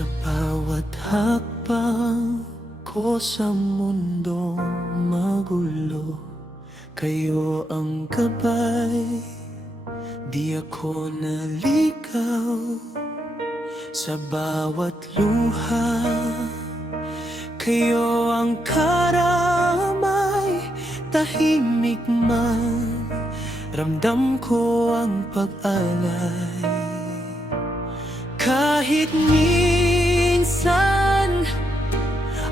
Sa bawat hakbang ko sa mundong magulo, kayo ang gabay, di ako naligaw. Sa bawat luha, kayo ang karamay. Tahimik man, ramdam ko ang pag-alay. Kahit minsan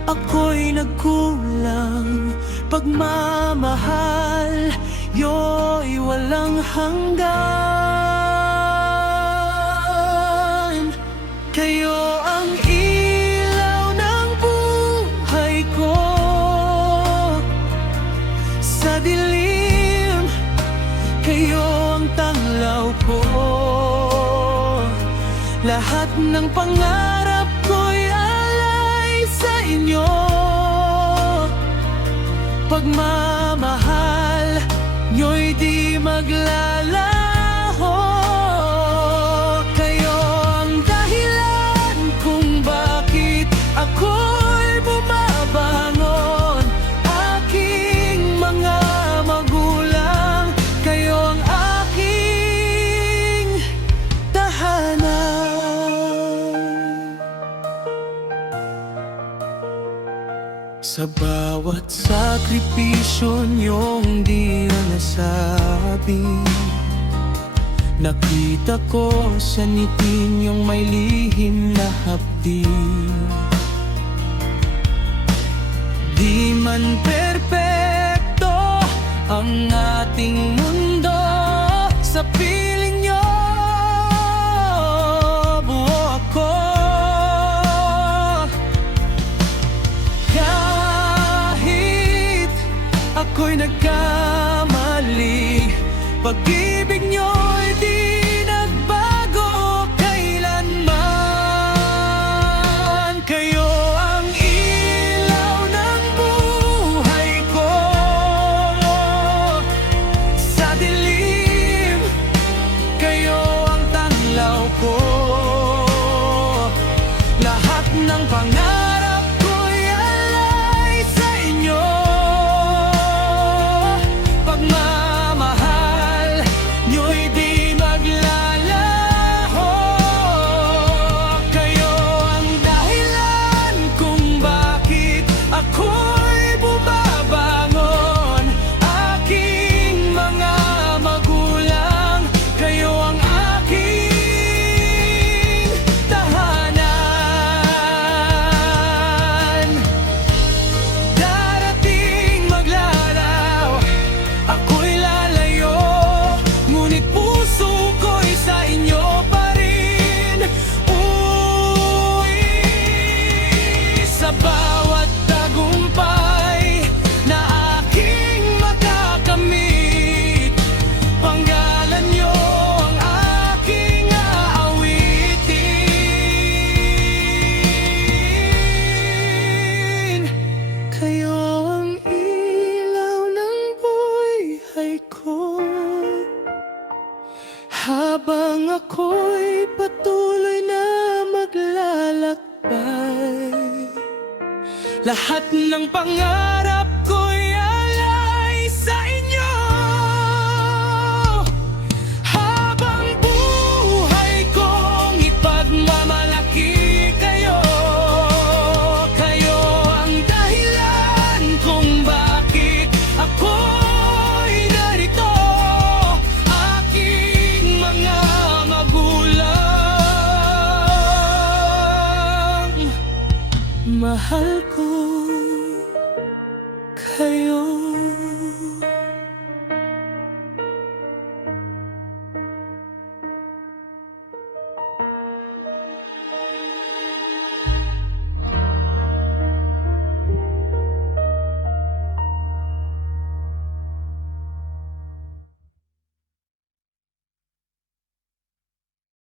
ako'y nagkulang, pagmamahal yo'y walang hanggan. Kayo ang ilaw ng buhay ko, sa dilim kayo ang tanglaw ko. Lahat ng pangarap ko'y alay sa inyo. Pagmamahal nyo'y di maglalaho. Kayo ang dahilan kung bakit ako'y bumabangon. Aking mga magulang, kayo ang aking tahanan. Sa bawat sakripisyo niyong di na nasabi, nakita ko sa ngiti niyong may lihim na hapdi. Di man perpekto ang ating mundo, sa piling niyo buo ako. Ako'y nagkamali, pag-ibig nyo'y di nagbago kailanman. Kayo ang ilaw ng buhay ko, sa dilim kayo ang tanglaw ko. Lahat ng pangarap ko'y alay sa inyo. Sa bawat tagumpay na aking makakamit, panggalan niyo ang aking aawitin. Kayo ang ilaw ng buhay ko, habang ako'y patuloy na maglalakbay. Lahat ng pangarap ko'y alay sa inyo. Habang buhay kong ipagmamalaki kayo. Kayo ang dahilan kung bakit ako'y narito. Aking mga magulang, mahal ko